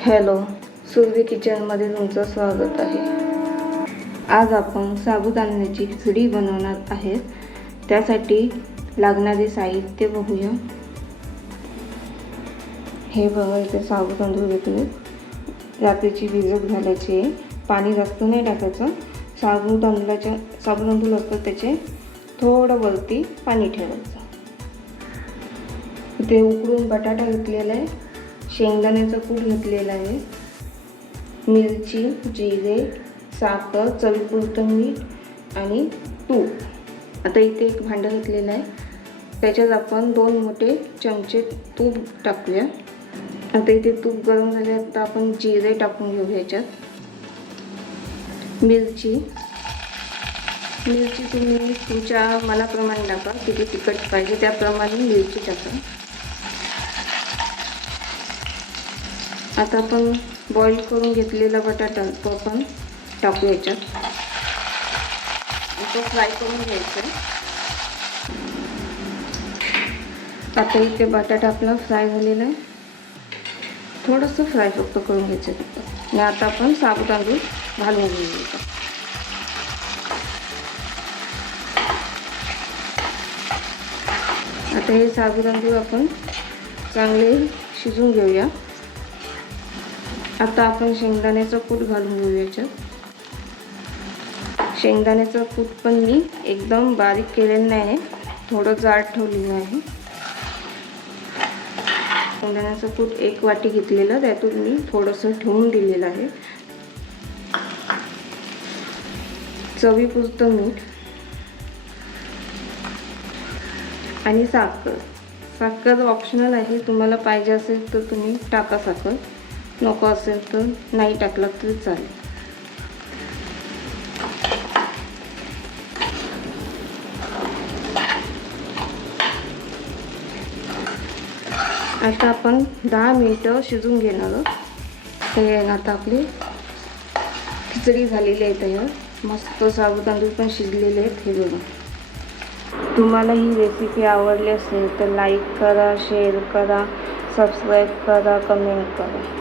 Hello, Surabhi किचनमध्ये तुमचं स्वागत आहे। आज आपण साबुदाण्याची खिचडी बनवणार आहे। त्यासाठी लागणारे साहित्य बघूया। हे बघा, इथे साबुदाणा घेतले, रात्रीची भिजत घालायचे। पाणी जास्त नाही टाकायचं। साबुदाणा असतं त्याचे थोडं वरती पाणी ठेवायचं। इथे उकडून बटाटा घेतलेला आहे, शेंगदाण्याचा कूट घेतलेला आहे, मिरची, जिरे, साखर, चवीपुरतं मीठ आणि तूप। आता इथे एक भांडं घेतलेलं आहे, त्याच्यात आपण 2 मोठे चमचे तूप टाकूया। आता इथे तूप गरम झाले, आता आपण जिरे टाकून घेऊ याच्यात। मिरची तुम्ही तुमच्या मनाप्रमाणे टाका, किती तिखट पाहिजे त्याप्रमाणे मिरची टाका। आता आपण बॉईल करून घेतलेला बटाटा तो आपण टाकू याच्यात। तो फ्राय करून घ्यायचा। आता इथे बटाटा आपला फ्राय झालेला आहे, थोडंसं फ्राय फक्त करून घ्यायचं आणि आता आपण साबुदाणा घालून घेऊया। आता हे साबुदाणा आपण चांगले शिजवून घेऊया। आता आपण शेंगदाण्याचा कूट घालून घेऊ याच्यात। शेंगदाण्याचा कूट पण मी एकदम बारीक केलेलं नाही, थोडं जाड ठेवलेलं आहे। शेंगदाण्याचा कूट 1 वाटी घेतलेला, त्यातून मी थोडंसं ठेवून दिलेलं आहे। चवीपुरतं मीठ आणि साखर ऑप्शनल आहे, तुम्हाला पाहिजे असेल तर तुम्ही टाका साखर, नको असेल तर नाही टाकलं तरी चालेल। आता आपण 10 मिनिटं शिजवून घेणार आहोत। आता आपली खिचडी झालेली आहे तयार, मस्त साबुदाणे पण शिजलेले आहेत। हे बघा, तुम्हाला ही रेसिपी आवडली असेल तर लाईक करा, शेअर करा, सबस्क्राईब करा, कमेंट करा।